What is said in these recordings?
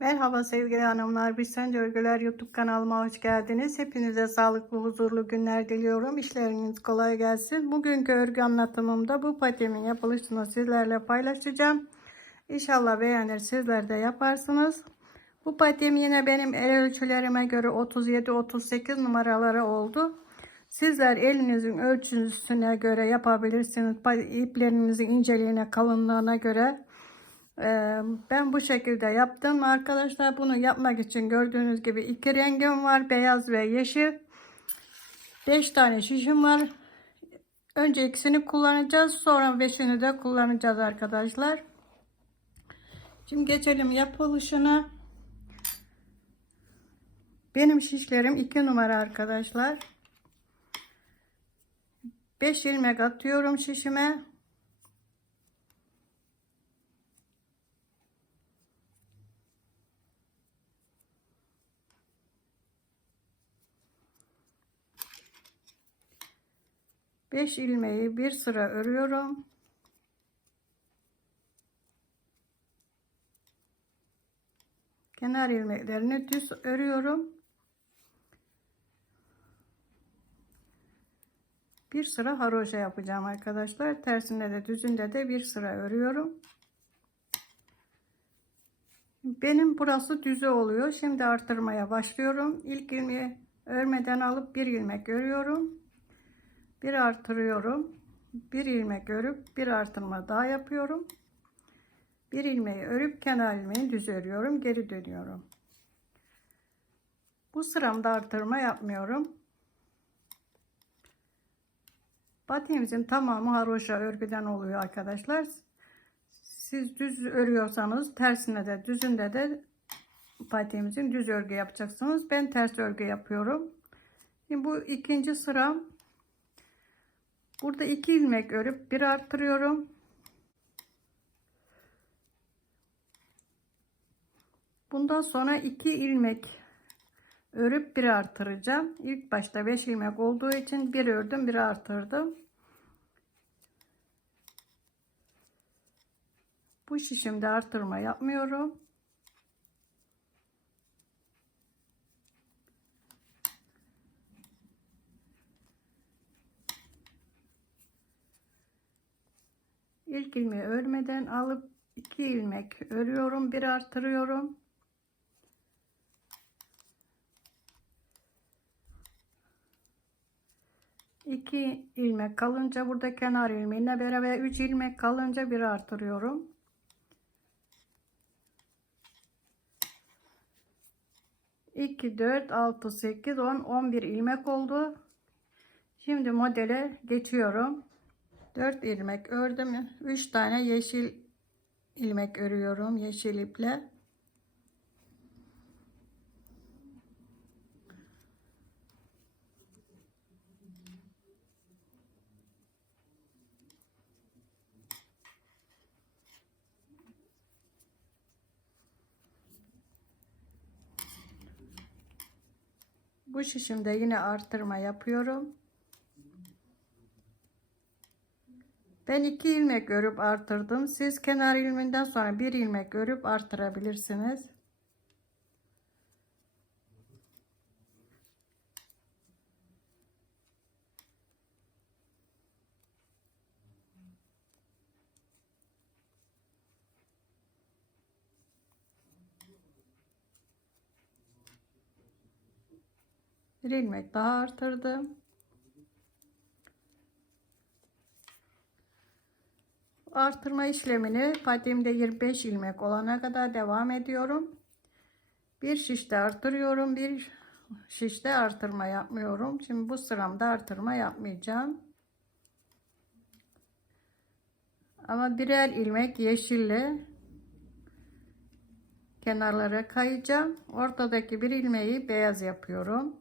Merhaba sevgili hanımlar. Biz Sence Örgüler YouTube kanalıma hoş geldiniz. Hepinize sağlıklı, huzurlu günler diliyorum. İşleriniz kolay gelsin. Bugünkü örgü anlatımımda bu patiğimin yapılışını sizlerle paylaşacağım. İnşallah beğenir sizler de yaparsınız. Bu patiğim yine benim el ölçülerime göre 37-38 numaraları oldu. Sizler elinizin ölçüsüne göre yapabilirsiniz. İplerinizin inceliğine, kalınlığına göre ben bu şekilde yaptım arkadaşlar. Bunu yapmak için gördüğünüz gibi iki rengim var. Beyaz ve yeşil. 5 tane şişim var. Önce ikisini kullanacağız. Sonra beşini de kullanacağız arkadaşlar. Şimdi geçelim yapılışına. Benim şişlerim 2 numara arkadaşlar. 5 ilmek atıyorum şişime. Beş ilmeği bir sıra örüyorum. Kenar ilmeklerini düz örüyorum. Bir sıra haroşa yapacağım arkadaşlar. Tersinde de düzünde de bir sıra örüyorum. Benim burası düzü oluyor. Şimdi artırmaya başlıyorum. İlk ilmeği örmeden alıp bir ilmek örüyorum. Bir artırıyorum. Bir ilmek örüp bir artırma daha yapıyorum. Bir ilmeği örüp kenar ilmeği düz örüyorum. Geri dönüyorum. Bu sıramda artırma yapmıyorum. Patiğimizin tamamı haroşa örgüden oluyor arkadaşlar. Siz düz örüyorsanız tersine de düzünde de patiğimizin düz örgü yapacaksınız. Ben ters örgü yapıyorum. Şimdi bu ikinci sıram. Burada iki ilmek örüp bir arttırıyorum. Bundan sonra iki ilmek örüp bir artıracağım. İlk başta 5 ilmek olduğu için bir ördüm bir artırdım. Bu şişimde artırma yapmıyorum. İlk ilmeği örmeden alıp iki ilmek örüyorum bir artırıyorum. İki ilmek kalınca burada kenar ilmeğine beraber 3 ilmek kalınca bir artırıyorum. İki, dört, altı, sekiz, on, on bir ilmek oldu. Şimdi modele geçiyorum. 4 ilmek ördüm. 3 tane yeşil ilmek örüyorum yeşil iple. Bu şişimde yine artırma yapıyorum. Ben iki ilmek örüp artırdım. Siz kenar ilminden sonra bir ilmek örüp artırabilirsiniz. Bir ilmek daha artırdım. Artırma işlemini patiğimde 25 ilmek olana kadar devam ediyorum. Bir şişte artırıyorum. Bir şişte artırma yapmıyorum. Şimdi bu sıramda artırma yapmayacağım. Ama birer ilmek yeşille kenarlara kayacağım. Ortadaki bir ilmeği beyaz yapıyorum.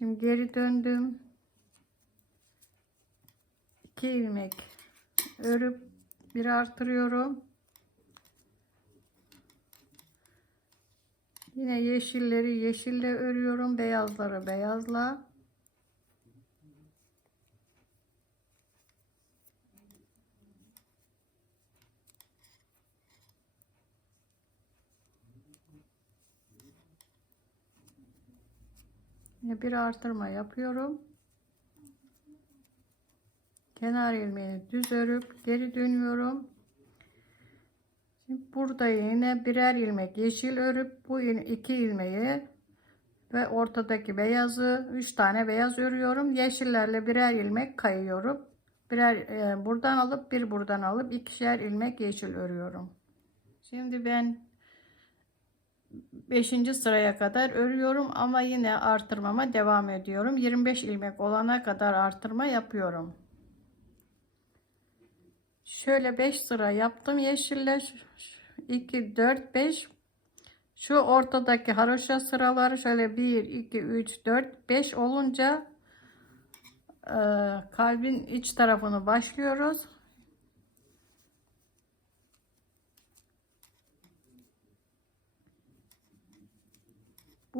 Şimdi geri döndüm. 2 ilmek örüp bir artırıyorum. Yine yeşilleri yeşille örüyorum. Beyazları beyazla. Yine bir artırma yapıyorum. Kenar ilmeğini düz örüp geri dönüyorum. Şimdi burada yine birer ilmek yeşil örüp bu iki ilmeği ve ortadaki beyazı üç tane beyaz örüyorum. Yeşillerle birer ilmek kayıyorum. Birer e, buradan alıp bir buradan alıp ikişer ilmek yeşil örüyorum. Şimdi ben 5. sıraya kadar örüyorum ama yine artırmama devam ediyorum. 25 ilmek olana kadar artırma yapıyorum. Şöyle 5 sıra yaptım yeşille 2 4 5 şu ortadaki haroşa sıraları şöyle 1 2 3 4 5 olunca e, kalbin iç tarafını başlıyoruz.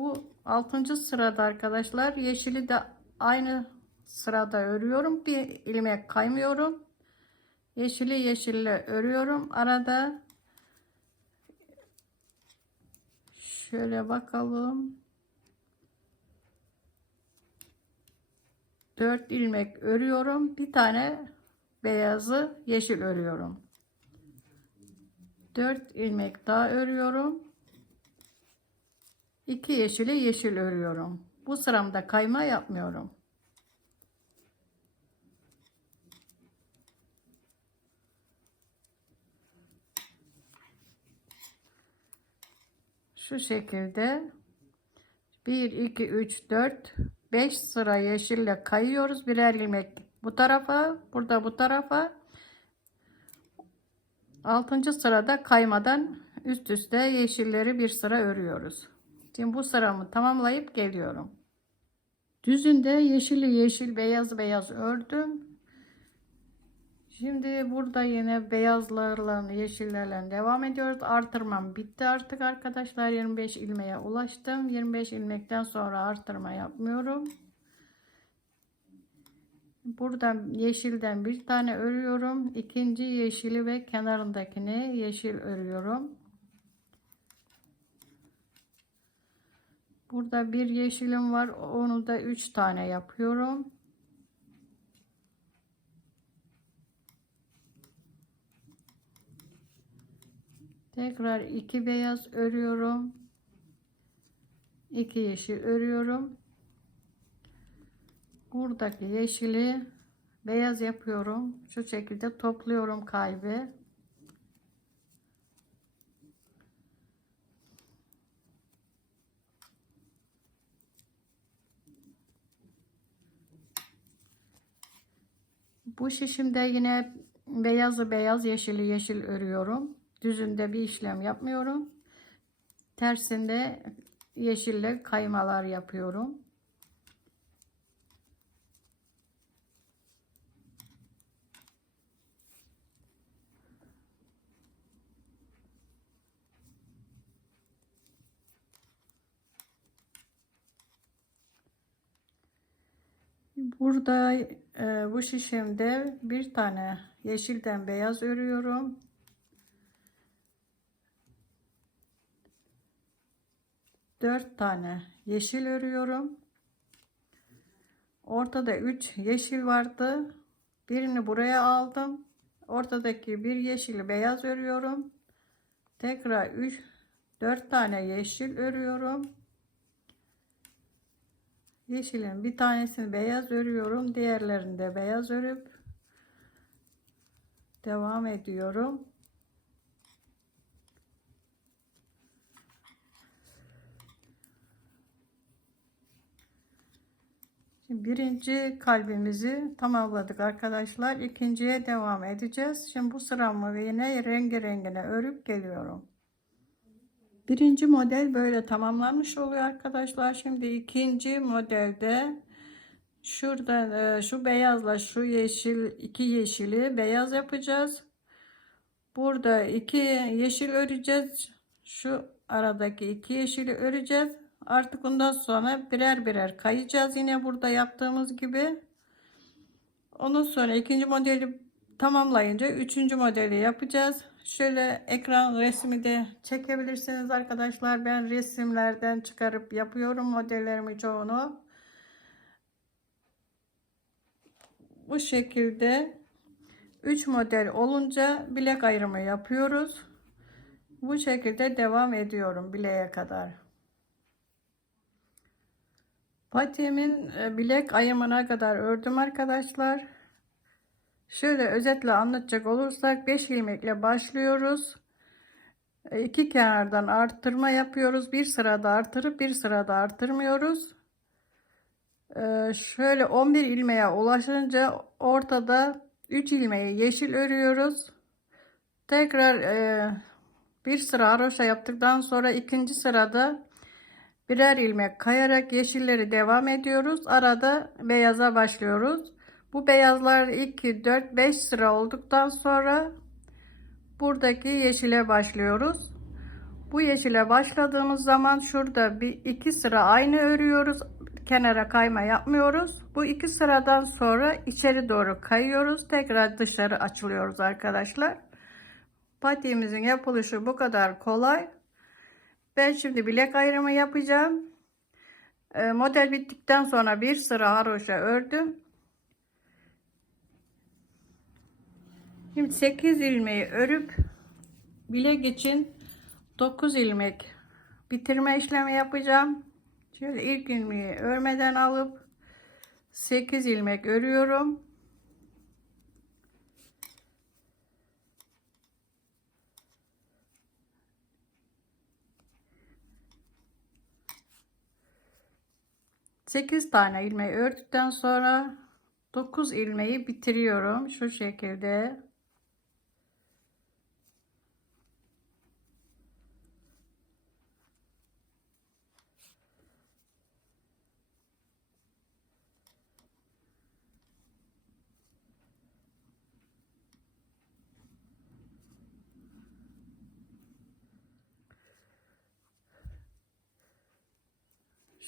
Bu 6. sırada arkadaşlar yeşili de aynı sırada örüyorum. Bir ilmek kaymıyorum. Yeşili yeşille örüyorum. Arada şöyle bakalım. 4 ilmek örüyorum. Bir tane beyazı yeşil örüyorum. 4 ilmek daha örüyorum. 2 yeşili yeşil örüyorum. Bu sıramda kayma yapmıyorum. Şu şekilde 1 2 3 4 5 sıra yeşille kayıyoruz. Birer ilmek bu tarafa, burada bu tarafa. 6. sırada kaymadan üst üste yeşilleri bir sıra örüyoruz. Şimdi bu sıramı tamamlayıp geliyorum. Düzünde yeşili yeşil beyaz beyaz ördüm. Şimdi burada yine beyazlarla yeşillerle devam ediyoruz. Artırmam bitti artık arkadaşlar. 25 ilmeğe ulaştım. 25 ilmekten sonra artırma yapmıyorum. Buradan yeşilden bir tane örüyorum. İkinci yeşili ve kenarındakini yeşil örüyorum. Burada bir yeşilim var. Onu da 3 tane yapıyorum. Tekrar iki beyaz örüyorum. iki yeşil örüyorum. Buradaki yeşili beyaz yapıyorum. Şu şekilde topluyorum kaybı. Bu şişimde yine beyazı beyaz, yeşili yeşil örüyorum. Düzünde bir işlem yapmıyorum. Tersinde yeşille kaymalar yapıyorum. Burada e, bu şişimde bir tane yeşilden beyaz örüyorum. Dört tane yeşil örüyorum. Ortada üç yeşil vardı. Birini buraya aldım. Ortadaki bir yeşili beyaz örüyorum. Tekrar 3 4 tane yeşil örüyorum. Yeşilin bir tanesini beyaz örüyorum. Diğerlerini de beyaz örüp devam ediyorum. Birinci kalbimizi tamamladık arkadaşlar. İkinciye devam edeceğiz. Şimdi bu sıramı yine rengi rengine örüp geliyorum. Birinci model böyle tamamlanmış oluyor arkadaşlar. Şimdi ikinci modelde şurada e, şu beyazla şu yeşil iki yeşili beyaz yapacağız. Burada iki yeşil öreceğiz. Şu aradaki iki yeşili öreceğiz. Artık ondan sonra birer birer kayacağız yine burada yaptığımız gibi. Ondan sonra ikinci modeli tamamlayınca üçüncü modeli yapacağız. Şöyle ekran resmi de çekebilirsiniz arkadaşlar. Ben resimlerden çıkarıp yapıyorum modellerimi çoğunu. Bu şekilde 3 model olunca bilek ayrımı yapıyoruz. Bu şekilde devam ediyorum bileğe kadar. Patiğimin e, bilek ayımına kadar ördüm arkadaşlar. Şöyle özetle anlatacak olursak 5 ilmekle başlıyoruz. E, iki kenardan arttırma yapıyoruz. Bir sırada artırıp bir sırada artırmıyoruz. E, şöyle 11 ilmeğe ulaşınca ortada 3 ilmeği yeşil örüyoruz. Tekrar e, bir sıra haroşa yaptıktan sonra ikinci sırada birer ilmek kayarak yeşilleri devam ediyoruz. Arada beyaza başlıyoruz. Bu beyazlar 2, 4, 5 sıra olduktan sonra buradaki yeşile başlıyoruz. Bu yeşile başladığımız zaman şurada bir iki sıra aynı örüyoruz. Kenara kayma yapmıyoruz. Bu iki sıradan sonra içeri doğru kayıyoruz. Tekrar dışarı açılıyoruz arkadaşlar. Patiğimizin yapılışı bu kadar kolay. Ben şimdi bilek ayrımı yapacağım. E, model bittikten sonra bir sıra haroşa ördüm. Şimdi 8 ilmeği örüp bilek için 9 ilmek bitirme işlemi yapacağım. Şöyle ilk ilmeği örmeden alıp 8 ilmek örüyorum. Sekiz tane ilmeği ördükten sonra 9 ilmeği bitiriyorum şu şekilde.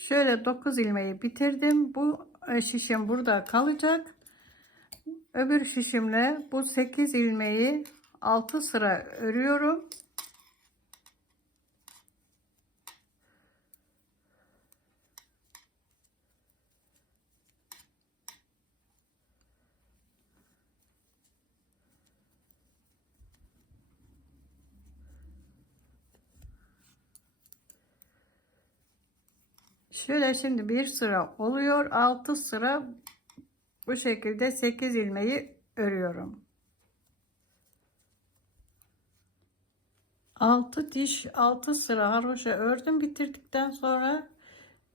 Şöyle 9 ilmeği bitirdim. Bu e, şişim burada kalacak. Öbür şişimle bu 8 ilmeği 6 sıra örüyorum. Şöyle şimdi bir sıra oluyor. 6 sıra bu şekilde 8 ilmeği örüyorum. 6 diş 6 sıra haroşa ördüm bitirdikten sonra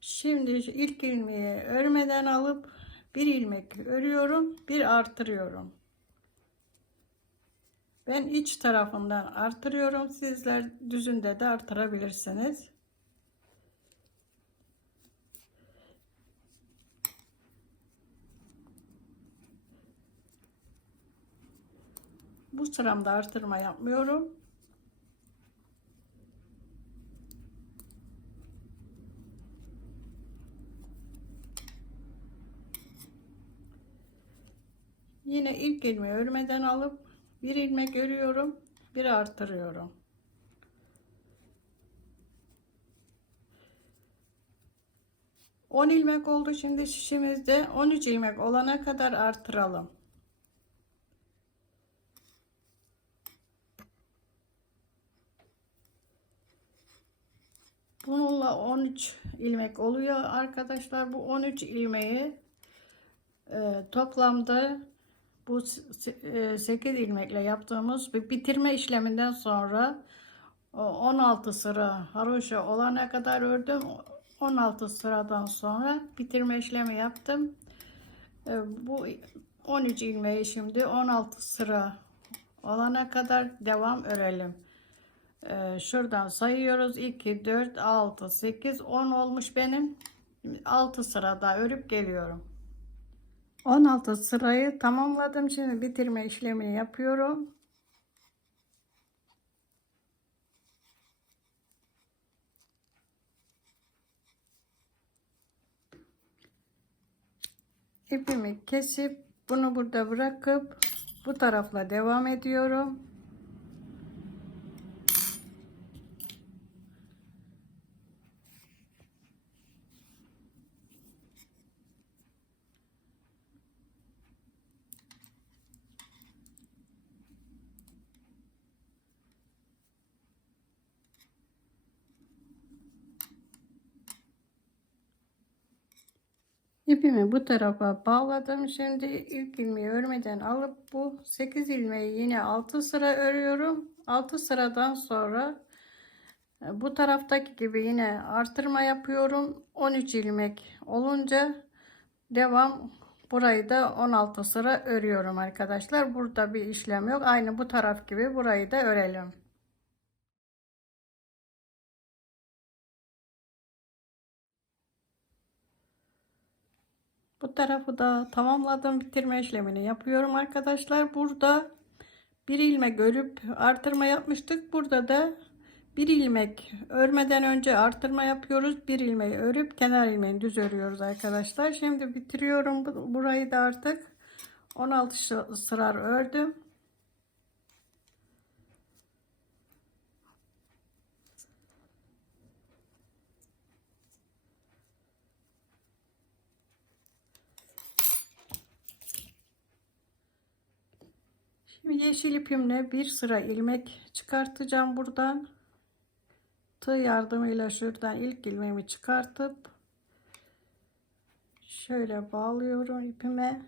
şimdi ilk ilmeği örmeden alıp bir ilmek örüyorum bir artırıyorum ben iç tarafından artırıyorum sizler düzünde de artırabilirsiniz Bu sıramda artırma yapmıyorum. Yine ilk ilmeği örmeden alıp bir ilmek örüyorum, bir artırıyorum. On ilmek oldu şimdi şişimizde 13 ilmek olana kadar artıralım. Bununla 13 ilmek oluyor arkadaşlar. Bu 13 ilmeği e, toplamda bu 8 e, ilmekle yaptığımız bir bitirme işleminden sonra 16 sıra haroşa olana kadar ördüm. 16 sıradan sonra bitirme işlemi yaptım. E, bu 13 ilmeği şimdi 16 sıra olana kadar devam örelim. Ee, şuradan sayıyoruz. 2 4 6 8 10 olmuş benim. 6 sırada örüp geliyorum. 16 sırayı tamamladım. Şimdi bitirme işlemini yapıyorum. İpimi kesip bunu burada bırakıp bu tarafla devam ediyorum İpimi bu tarafa bağladım. Şimdi ilk ilmeği örmeden alıp bu 8 ilmeği yine 6 sıra örüyorum. 6 sıradan sonra e, bu taraftaki gibi yine artırma yapıyorum. 13 ilmek olunca devam burayı da 16 sıra örüyorum arkadaşlar. Burada bir işlem yok. Aynı bu taraf gibi burayı da örelim. Bu tarafı da tamamladım. Bitirme işlemini yapıyorum arkadaşlar. Burada bir ilmek örüp artırma yapmıştık. Burada da bir ilmek örmeden önce artırma yapıyoruz. Bir ilmeği örüp kenar ilmeğini düz örüyoruz arkadaşlar. Şimdi bitiriyorum bu- burayı da artık. 16 şı- sıra ördüm. Yeşil ipimle bir sıra ilmek çıkartacağım buradan. Tığ yardımıyla şuradan ilk ilmeğimi çıkartıp şöyle bağlıyorum ipime.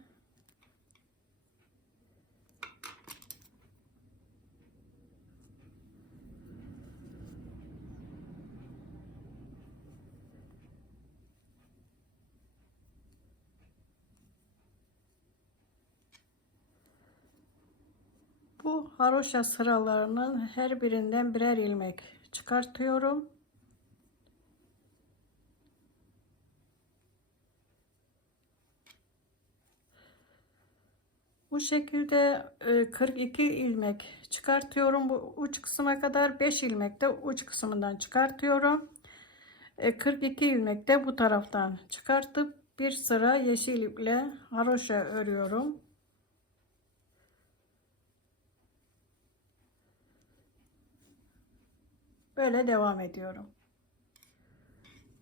Bu haroşa sıralarının her birinden birer ilmek çıkartıyorum. Bu şekilde e, 42 ilmek çıkartıyorum. Bu uç kısma kadar 5 ilmek de uç kısmından çıkartıyorum. E, 42 ilmek de bu taraftan çıkartıp bir sıra yeşil iple haroşa örüyorum. Böyle devam ediyorum.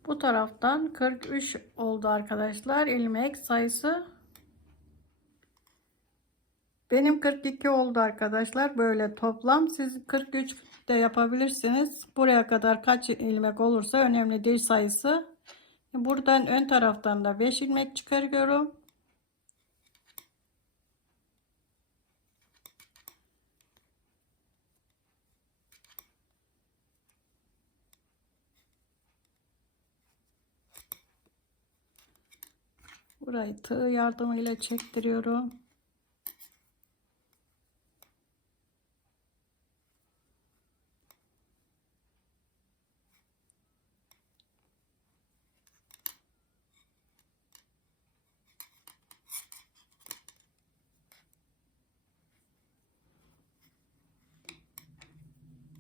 Bu taraftan 43 oldu arkadaşlar. ilmek sayısı. Benim 42 oldu arkadaşlar. Böyle toplam. Siz 43 de yapabilirsiniz. Buraya kadar kaç ilmek olursa önemli değil sayısı. Buradan ön taraftan da 5 ilmek çıkarıyorum. Burayı tığ yardımıyla çektiriyorum.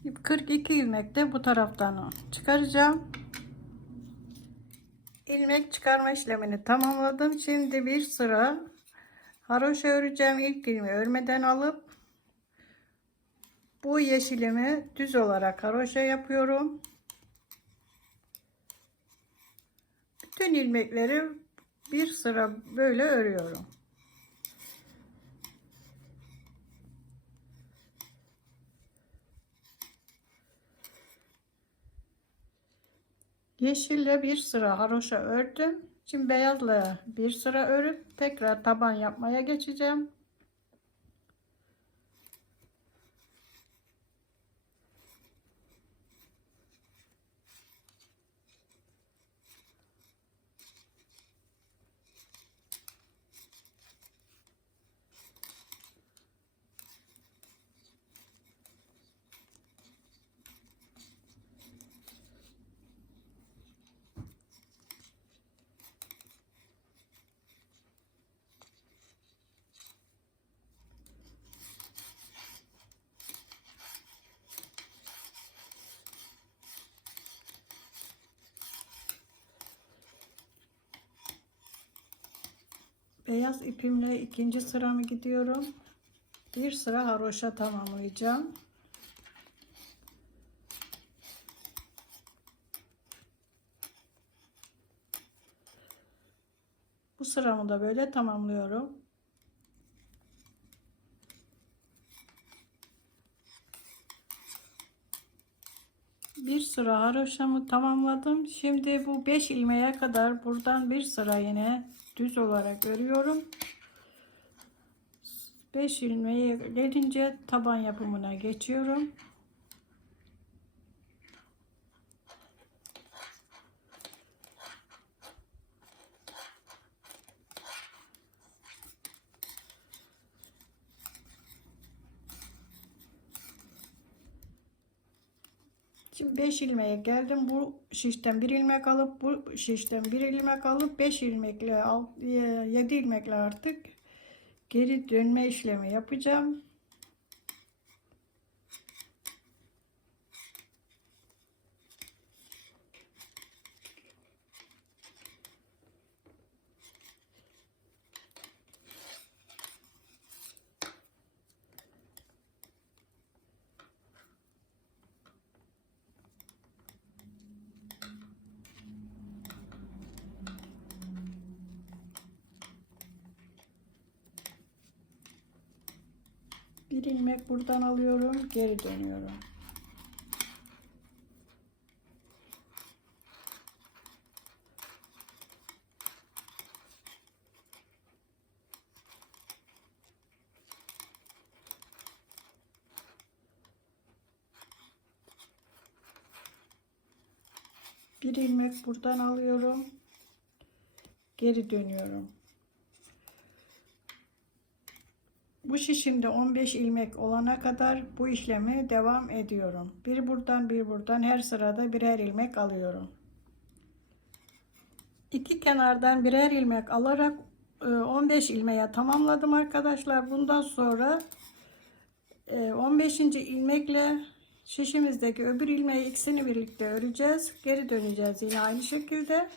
İp 42 ilmek de bu taraftan çıkaracağım. İlmek çıkarma işlemini tamamladım. Şimdi bir sıra haroşa öreceğim. İlk ilmeği örmeden alıp bu yeşilimi düz olarak haroşa yapıyorum. Bütün ilmekleri bir sıra böyle örüyorum. Yeşille bir sıra haroşa ördüm. Şimdi beyazla bir sıra örüp tekrar taban yapmaya geçeceğim. Beyaz ipimle ikinci sıramı gidiyorum. Bir sıra haroşa tamamlayacağım. Bu sıramı da böyle tamamlıyorum. Bir sıra haroşamı tamamladım. Şimdi bu 5 ilmeğe kadar buradan bir sıra yine düz olarak örüyorum. 5 ilmeğe gelince taban yapımına geçiyorum. Şimdi 5 ilmeğe geldim. Bu şişten bir ilmek alıp bu şişten bir ilmek alıp 5 ilmekle 7 ilmekle artık geri dönme işlemi yapacağım. Bir ilmek buradan alıyorum, geri dönüyorum. Bir ilmek buradan alıyorum. Geri dönüyorum. Bu şişimde 15 ilmek olana kadar bu işlemi devam ediyorum. Bir buradan bir buradan her sırada birer ilmek alıyorum. İki kenardan birer ilmek alarak e, 15 ilmeğe tamamladım arkadaşlar. Bundan sonra e, 15. ilmekle şişimizdeki öbür ilmeği ikisini birlikte öreceğiz. Geri döneceğiz yine aynı şekilde.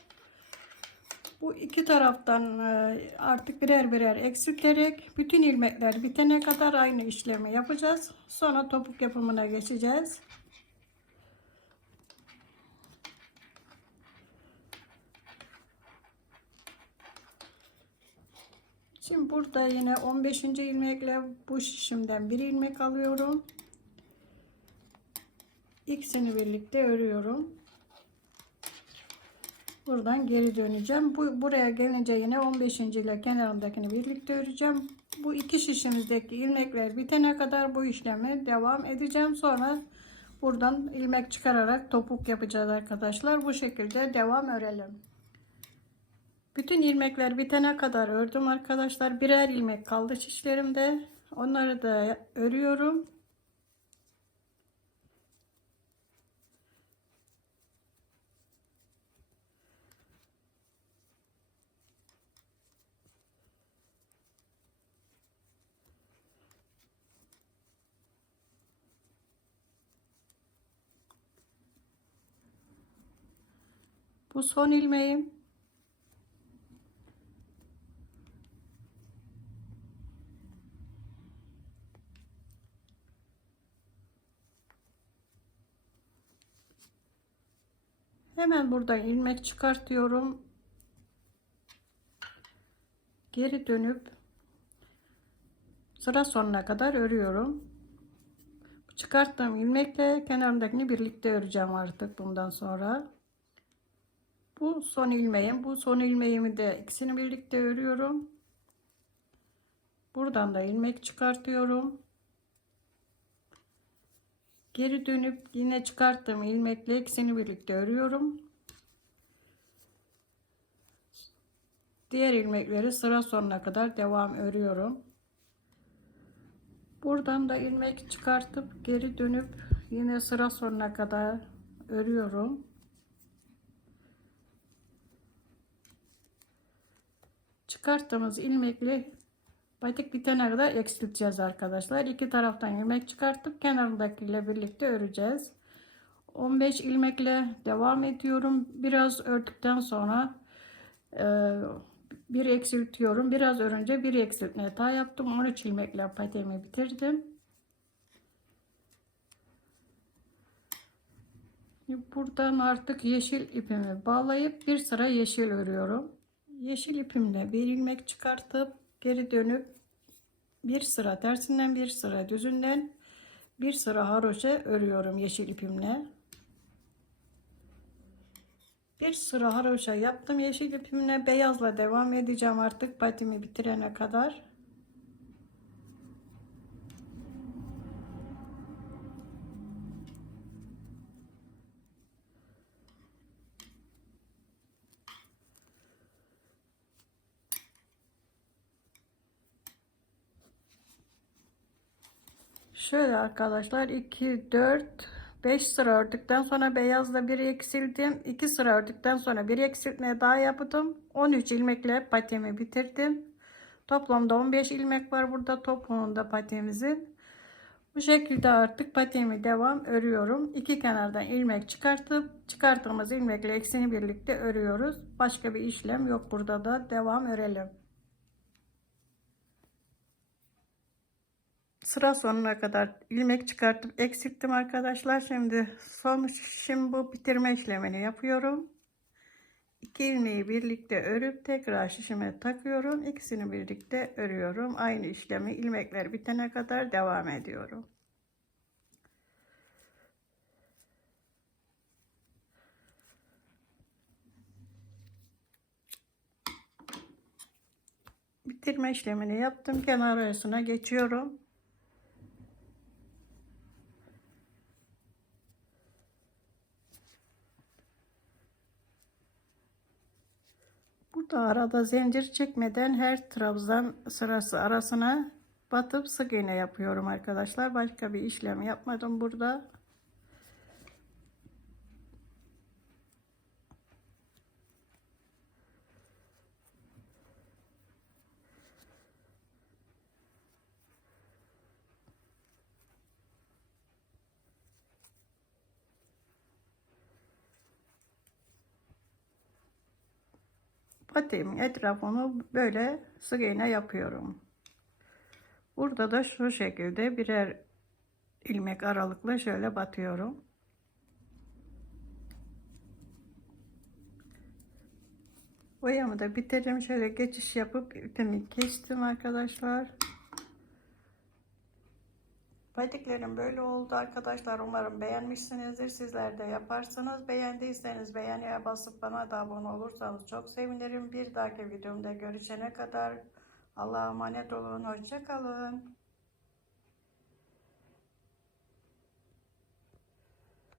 Bu iki taraftan e, artık birer birer eksilterek bütün ilmekler bitene kadar aynı işlemi yapacağız. Sonra topuk yapımına geçeceğiz. Şimdi burada yine 15. ilmekle bu şişimden bir ilmek alıyorum. İkisini birlikte örüyorum. Buradan geri döneceğim. Bu buraya gelince yine 15. ile kenarındakini birlikte öreceğim. Bu iki şişimizdeki ilmekler bitene kadar bu işlemi devam edeceğim. Sonra buradan ilmek çıkararak topuk yapacağız arkadaşlar. Bu şekilde devam örelim. Bütün ilmekler bitene kadar ördüm arkadaşlar. Birer ilmek kaldı şişlerimde. Onları da örüyorum. Bu son ilmeğim. Hemen buradan ilmek çıkartıyorum. Geri dönüp sıra sonuna kadar örüyorum. Çıkarttığım ilmekle kenarındakini birlikte öreceğim artık bundan sonra. Bu son ilmeğim. Bu son ilmeğimi de ikisini birlikte örüyorum. Buradan da ilmek çıkartıyorum. Geri dönüp yine çıkarttığım ilmekle ikisini birlikte örüyorum. Diğer ilmekleri sıra sonuna kadar devam örüyorum. Buradan da ilmek çıkartıp geri dönüp yine sıra sonuna kadar örüyorum. Çıkarttığımız ilmekli batik bitene kadar eksilteceğiz arkadaşlar. İki taraftan ilmek çıkartıp kenarındakiyle birlikte öreceğiz. 15 ilmekle devam ediyorum. Biraz ördükten sonra e, bir eksiltiyorum. Biraz örünce bir eksiltme hata yaptım. 13 ilmekle patiğimi bitirdim. Buradan artık yeşil ipimi bağlayıp bir sıra yeşil örüyorum yeşil ipimle bir ilmek çıkartıp geri dönüp bir sıra tersinden bir sıra düzünden bir sıra haroşa örüyorum yeşil ipimle. Bir sıra haroşa yaptım. Yeşil ipimle beyazla devam edeceğim artık patimi bitirene kadar. Şöyle arkadaşlar 2 4 5 sıra ördükten sonra beyazla bir eksildim. 2 sıra ördükten sonra bir eksiltme daha yaptım. 13 ilmekle patemi bitirdim. Toplamda 15 ilmek var burada toplamında patemizin. Bu şekilde artık patemi devam örüyorum. İki kenardan ilmek çıkartıp çıkarttığımız ilmekle eksini birlikte örüyoruz. Başka bir işlem yok burada da devam örelim. Sıra sonuna kadar ilmek çıkartıp eksilttim arkadaşlar. Şimdi son şimdi bu bitirme işlemini yapıyorum. İki ilmeği birlikte örüp tekrar şişime takıyorum. İkisini birlikte örüyorum. Aynı işlemi ilmekler bitene kadar devam ediyorum. Bitirme işlemini yaptım. Kenar arasına geçiyorum. Burada arada zincir çekmeden her trabzan sırası arasına batıp sık iğne yapıyorum arkadaşlar. Başka bir işlem yapmadım burada. Patiğimin etrafını böyle sık iğne yapıyorum. Burada da şu şekilde birer ilmek aralıkla şöyle batıyorum. Boyamı da bitirdim. Şöyle geçiş yapıp ipimi kestim arkadaşlar. Patiklerim böyle oldu arkadaşlar. Umarım beğenmişsinizdir. Sizler de yaparsınız. Beğendiyseniz beğeniye basıp bana da abone olursanız çok sevinirim. Bir dahaki videomda görüşene kadar Allah'a emanet olun. Hoşçakalın.